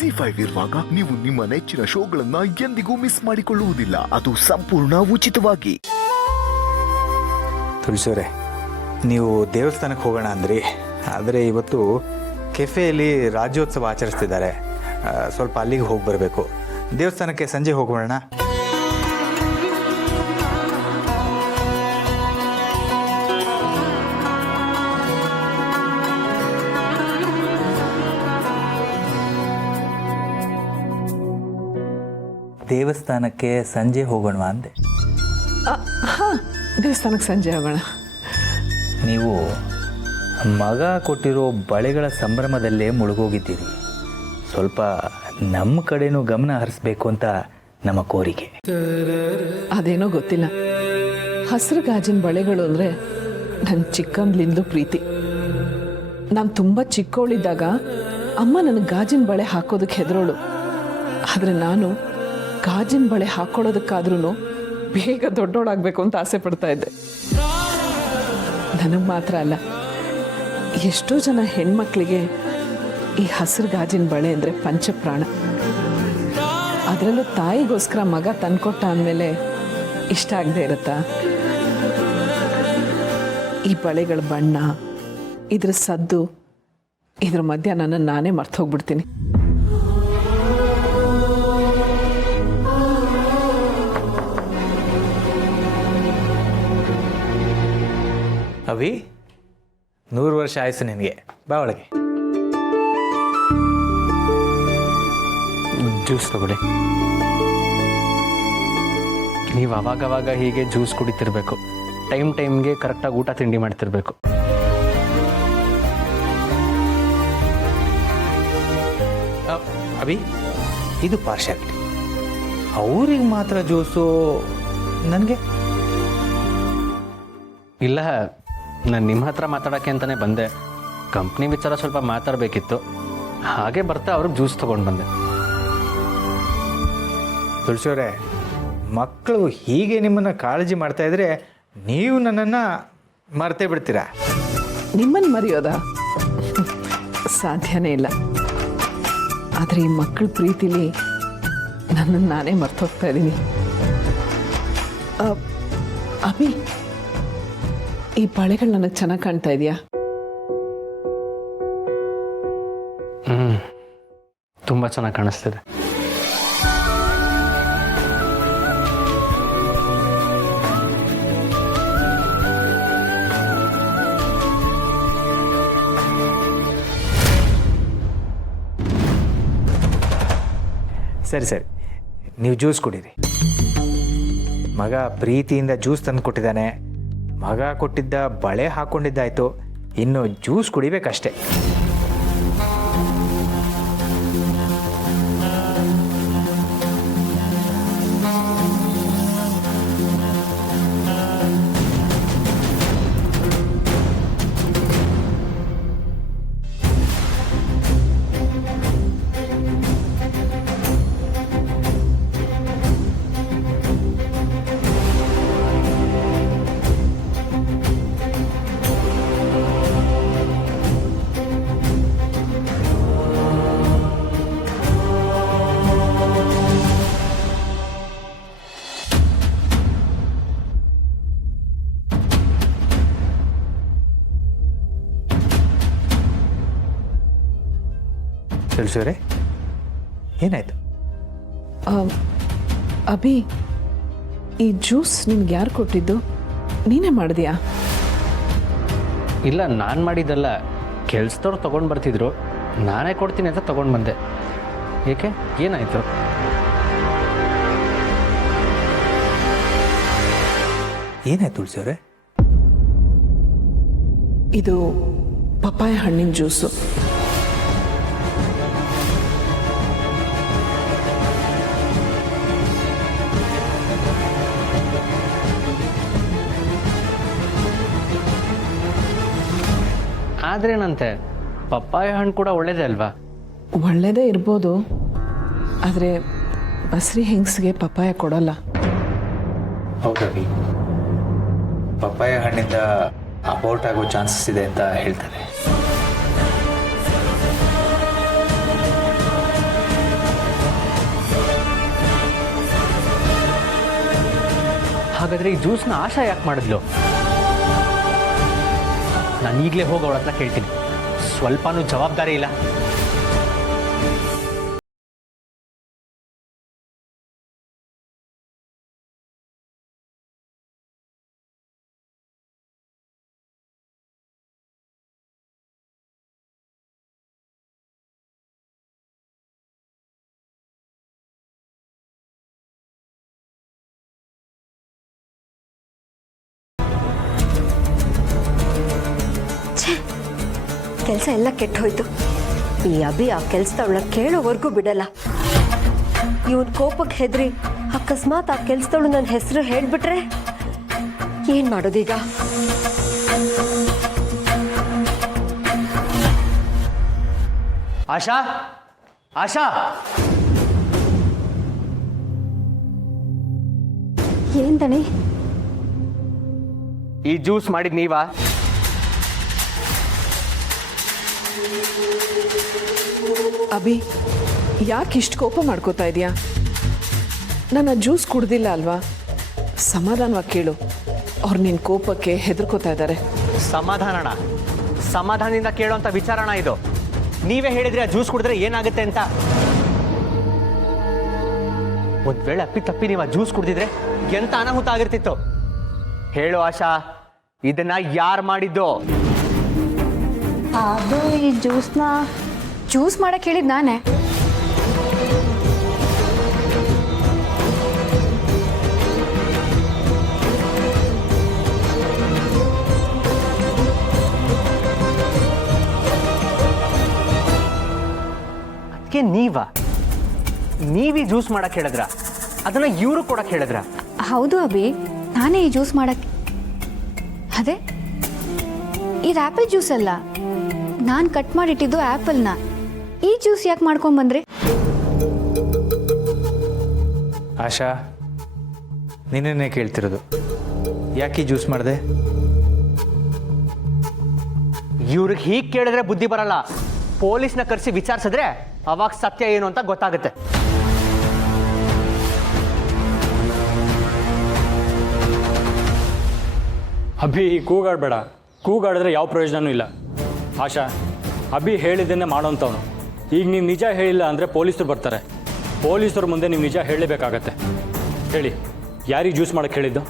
ಜಿ5 ಇರುವಾಗ ನೀವು ನಿಮ್ಮ ನೆಚ್ಚಿನ ಶೋಗಳನ್ನ ಎಂದಿಗೂ ಮಿಸ್ ಮಾಡಿಕೊಳ್ಳುವುದಿಲ್ಲ. ಅದು ಸಂಪೂರ್ಣ ಉಚಿತವಾಗಿ. ತುಳಸಿಯವರೇ, ನೀವು ದೇವಸ್ಥಾನಕ್ಕೆ ಹೋಗೋಣ ಅಂದ್ರಿ, ಆದರೆ ಇವತ್ತು ಕೆಫೆಯಲ್ಲಿ ರಾಜ್ಯೋತ್ಸವ ಆಚರಿಸ್ತಿದ್ದಾರೆ. ಸ್ವಲ್ಪ ಅಲ್ಲಿಗೆ ಹೋಗಿ ಬರಬೇಕು. ದೇವಸ್ಥಾನಕ್ಕೆ ಸಂಜೆ ಹೋಗೋಣ. ದೇವಸ್ಥಾನಕ್ಕೆ ಸಂಜೆ ಹೋಗೋಣ ಅಂದೆ. ಹಾಂ, ದೇವಸ್ಥಾನಕ್ಕೆ ಸಂಜೆ ಹೋಗೋಣ. ನೀವು ಮಗ ಕೊಟ್ಟಿರೋ ಬಳೆಗಳ ಸಂಭ್ರಮದಲ್ಲೇ ಮುಳುಗೋಗಿದ್ದೀರಿ. ಸ್ವಲ್ಪ ನಮ್ಮ ಕಡೆನೂ ಗಮನ ಹರಿಸ್ಬೇಕು ಅಂತ ನಮ್ಮ ಕೋರಿಕೆ. ಅದೇನೋ ಗೊತ್ತಿಲ್ಲ, ಹಸಿರು ಗಾಜಿನ ಬಳೆಗಳು ಅಂದರೆ ನನ್ನ ಚಿಕ್ಕಂದ್ಲಿಂದು ಪ್ರೀತಿ. ನಾನು ತುಂಬ ಚಿಕ್ಕವಳಿದ್ದಾಗ ಅಮ್ಮ ನನಗೆ ಗಾಜಿನ ಬಳೆ ಹಾಕೋದಕ್ಕೆ ಹೆದರೋಳು. ಆದರೆ ನಾನು ಗಾಜಿನ ಬಳೆ ಹಾಕೊಳ್ಳೋದಕ್ಕಾದ್ರೂ ಬೇಗ ದೊಡ್ಡೋಳಾಗಬೇಕು ಅಂತ ಆಸೆ ಪಡ್ತಾ ಇದ್ದೆ. ನನಗೆ ಮಾತ್ರ ಅಲ್ಲ, ಎಷ್ಟೋ ಜನ ಹೆಣ್ಮಕ್ಳಿಗೆ ಈ ಹಸಿರು ಗಾಜಿನ ಬಳೆ ಅಂದರೆ ಪಂಚಪ್ರಾಣ. ಅದರಲ್ಲೂ ತಾಯಿಗೋಸ್ಕರ ಮಗ ತಂದ್ಕೊಟ್ಟ ಅಂದಮೇಲೆ ಇಷ್ಟ ಆಗದೆ ಇರುತ್ತಾ? ಈ ಬಳೆಗಳ ಬಣ್ಣ, ಇದ್ರ ಸದ್ದು, ಇದ್ರ ಮಧ್ಯ ನನ್ನನ್ನು ನಾನೇ ಮರ್ತು ಹೋಗ್ಬಿಡ್ತೀನಿ. ಅವಿ, 100 ವರ್ಷ ಆಯ್ತು ನಿನಗೆ. ಬಾ ಒಳಗೆ. ಜ್ಯೂಸ್ ತಗೊಳ್ಳಿ. ನೀವು ಅವಾಗವಾಗ ಹೀಗೆ ಜ್ಯೂಸ್ ಕುಡಿತಿರ್ಬೇಕು. ಟೈಮ್ಗೆ ಕರೆಕ್ಟಾಗಿ ಊಟ ತಿಂಡಿ ಮಾಡ್ತಿರ್ಬೇಕು. ಅವಿ, ಇದು ಪಾರ್ಶಾಲಿಟಿ. ಅವ್ರಿಗೆ ಮಾತ್ರ ಜ್ಯೂಸು, ನನಗೆ ಇಲ್ಲ, ನಾನು ನಿಮ್ಮ ಹತ್ರ ಮಾತಾಡೋಕ್ಕೆ ಅಂತಲೇ ಬಂದೆ. ಕಂಪ್ನಿ ವಿಚಾರ ಸ್ವಲ್ಪ ಮಾತಾಡಬೇಕಿತ್ತು. ಹಾಗೆ ಬರ್ತಾ ಅವ್ರಿಗೆ ಜ್ಯೂಸ್ ತೊಗೊಂಡು ಬಂದೆ. ತುಳಸಿಯವರೇ, ಮಕ್ಕಳು ಹೀಗೆ ನಿಮ್ಮನ್ನು ಕಾಳಜಿ ಮಾಡ್ತಾ ಇದ್ರೆ ನೀವು ನನ್ನನ್ನು ಮರ್ತೇ ಬಿಡ್ತೀರಾ? ನಿಮ್ಮನ್ನು ಮರೆಯೋದಾ? ಸಾಧ್ಯನೇ ಇಲ್ಲ. ಆದರೆ ಈ ಮಕ್ಕಳ ಪ್ರೀತಿಲಿ ನನ್ನನ್ನು ನಾನೇ ಮರ್ತೋಗ್ತಾ ಇದ್ದೀನಿ. ಅಭಿ, ಈ ಬಳೆಗಳು ನನಗೆ ಚೆನ್ನಾಗಿ ಕಾಣ್ತಾ ಇದೆಯಾ? ತುಂಬ ಚೆನ್ನಾಗಿ ಕಾಣಿಸ್ತಿದೆ. ಸರಿ ಸರಿ, ನೀವು ಜ್ಯೂಸ್ ಕುಡೀರಿ. ಮಗ ಪ್ರೀತಿಯಿಂದ ಜ್ಯೂಸ್ ತಂದು ಕೊಟ್ಟಿದ್ದಾನೆ. ಮಗ ಕೊಟ್ಟಿದ್ದ ಬಳೆ ಹಾಕ್ಕೊಂಡಿದ್ದಾಯ್ತು, ಇನ್ನು ಜ್ಯೂಸ್ ಕುಡಿಬೇಕಷ್ಟೆ. ತುಳಸಿಯವರೇ, ಏನಾಯ್ತು? ಅಭಿ, ಈ ಜ್ಯೂಸ್ ನಿನ್ಗೆ ಯಾರು ಕೊಟ್ಟಿದ್ದು? ನೀನೇ ಮಾಡಿದ್ಯಾ? ಇಲ್ಲ, ನಾನು ಮಾಡಿದ್ದಲ್ಲ. ಕೆಲ್ಸದವ್ರು ತೊಗೊಂಡು ಬರ್ತಿದ್ರು, ನಾನೇ ಕೊಡ್ತೀನಿ ಅಂತ ತೊಗೊಂಡು ಬಂದೆ. ಏಕೆ, ಏನಾಯಿತು? ಏನಾಯ್ತು ತುಳಸಿಯವರೇ? ಇದು ಪಪ್ಪಾಯ ಹಣ್ಣಿನ ಜ್ಯೂಸು. ಆದ್ರೇನಂತೆ, ಪಪ್ಪಾಯ ಹಣ್ಣು ಕೂಡ ಒಳ್ಳೇದೇ ಅಲ್ವಾ? ಒಳ್ಳೆಯದೇ ಇರ್ಬೋದು, ಆದರೆ ಬಸ್ರಿ ಹೆಂಗಸಿಗೆ ಪಪ್ಪಾಯ ಕೊಡೋಲ್ಲ. ಹೌದವಿ, ಪಪ್ಪಾಯ ಹಣ್ಣಿಂದ ಅಬೌಟ್ ಆಗೋ ಚಾನ್ಸಸ್ ಇದೆ ಅಂತ ಹೇಳ್ತಾರೆ. ಹಾಗಾದ್ರೆ ಈ ಜ್ಯೂಸ್ನ ಆಶಾ ಯಾಕೆ ಮಾಡಿದ್ಲು? ನಾನು ಈಗಲೇ ಹೋಗಿ ಅವಳ ಹತ್ರ ಕೇಳ್ತೀನಿ. ಸ್ವಲ್ಪನೂ ಜವಾಬ್ದಾರಿ ಇಲ್ಲ. ಕೆಲಸ ಎಲ್ಲ ಕೆಟ್ಟು ಹೋಯ್ತು. ಈ ಅಭಿ ಆ ಕೆಲ್ಸದವಳನ್ನ ಕೇಳೋವರೆಗೂ ಬಿಡಲ್ಲ. ಇವನ್ ಕೋಪಕ್ಕೆ ಹೆದ್ರಿ ಅಕಸ್ಮಾತ್ ಆ ಕೆಲ್ಸದವಳು ನನ್ನ ಹೆಸರು ಹೇಳ್ಬಿಟ್ರೆ ಏನ್ ಮಾಡೋದೀಗ? ಆಶಾ, ಆಶಾ, ಏನ್ ದಣಿ? ಈ ಜ್ಯೂಸ್ ಮಾಡಿದ್ ನೀವಾ? ಅಭಿ, ಯಾಕೆ ಇಷ್ಟು ಕೋಪ ಮಾಡ್ಕೋತಾ ಇದೆಯಾ? ನಾನು ಜ್ಯೂಸ್ ಕುಡ್ದಿಲ್ಲ ಅಲ್ವಾ? ಸಮಾಧಾನವಾಗಿ ಕೇಳು. ಅವ್ರು ನಿನ್ನ ಕೋಪಕ್ಕೆ ಹೆದರ್ಕೋತಾ ಇದ್ದಾರೆ. ಸಮಾಧಾನದಿಂದ ಕೇಳೋಂಥ ವಿಚಾರಣ ಇದು. ನೀವೇ ಹೇಳಿದ್ರಿ ಆ ಜ್ಯೂಸ್ ಕುಡಿದ್ರೆ ಏನಾಗುತ್ತೆ ಅಂತ. ಒಂದ್ ವೇಳೆ ಅಪ್ಪಿ ನೀವು ಆ ಜ್ಯೂಸ್ ಕುಡ್ದಿದ್ರೆ ಎಂತ ಅನಾಹುತ ಆಗಿರ್ತಿತ್ತು ಹೇಳು ಆಶಾ. ಇದನ್ನ ಯಾರು ಮಾಡಿದ್ದು? ಅದು ಈ ಜ್ಯೂಸ್ ಮಾಡಕ್ಕೆ ಹೇಳಿದ್ ನಾನೇ. ಅದಕ್ಕೆ ನೀವೀ ಜ್ಯೂಸ್ ಮಾಡಕ್ ಹೇಳಿದ್ರ? ಅದನ್ನ ಇವರು ಕೊಡಕ್ ಹೇಳಿದ್ರ? ಹೌದು ಅಭಿ, ನಾನೇ ಈ ಜ್ಯೂಸ್ ಮಾಡಕ್ಕೆ. ಅದೇ ಇದು ಆ್ಯಪಲ್ ಜ್ಯೂಸ್ ಅಲ್ಲ, ನಾನು ಕಟ್ ಮಾಡಿಟ್ಟಿದ್ದು ಆ್ಯಪಲ್ನ. ಈ ಜ್ಯೂಸ್ ಯಾಕೆ ಮಾಡ್ಕೊಂಡು ಬಂದ್ರಿ? ಆಶಾ, ನಿನ್ನೇ ಕೇಳ್ತಿರೋದು, ಯಾಕೆ ಜ್ಯೂಸ್ ಮಾಡಿದೆ? ಇವ್ರಿಗೆ ಹೀಗೆ ಕೇಳಿದ್ರೆ ಬುದ್ಧಿ ಬರಲ್ಲ. ಪೊಲೀಸ್ನ ಕರೆಸಿ ವಿಚಾರಿಸಿದ್ರೆ ಅವಾಗ ಸತ್ಯ ಏನು ಅಂತ ಗೊತ್ತಾಗುತ್ತೆ. ಅಭಿ ಕೂಗಾಡಬೇಡ. ಕೂಗಾಡಿದ್ರೆ ಯಾವ ಪ್ರಯೋಜನವೂ ಇಲ್ಲ. ಆಶಾ, ಅಭಿ ಹೇಳಿದ್ದನ್ನೇ ಮಾಡೋಂಥವನು. ಈಗ ನೀವು ನಿಜ ಹೇಳಿಲ್ಲ ಅಂದರೆ ಪೊಲೀಸರು ಬರ್ತಾರೆ. ಪೊಲೀಸರ ಮುಂದೆ ನೀವು ನಿಜ ಹೇಳಲೇಬೇಕಾಗತ್ತೆ. ಹೇಳಿ, ಯಾರಿಗೆ ಜ್ಯೂಸ್ ಮಾಡೋಕ್ಕೆ ಹೇಳಿದ್ದು?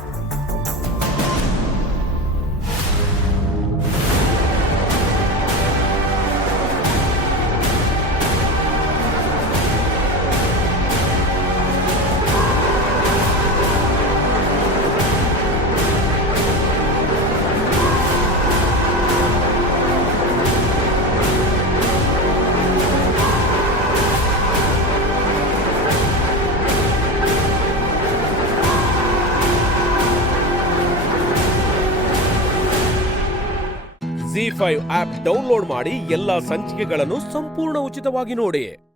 ZEE5 ಆಪ್ ಡೌನ್ಲೋಡ್ ಮಾಡಿ ಎಲ್ಲಾ ಸಂಚಿಕೆಗಳನ್ನು ಸಂಪೂರ್ಣ ಉಚಿತವಾಗಿ ನೋಡಿ.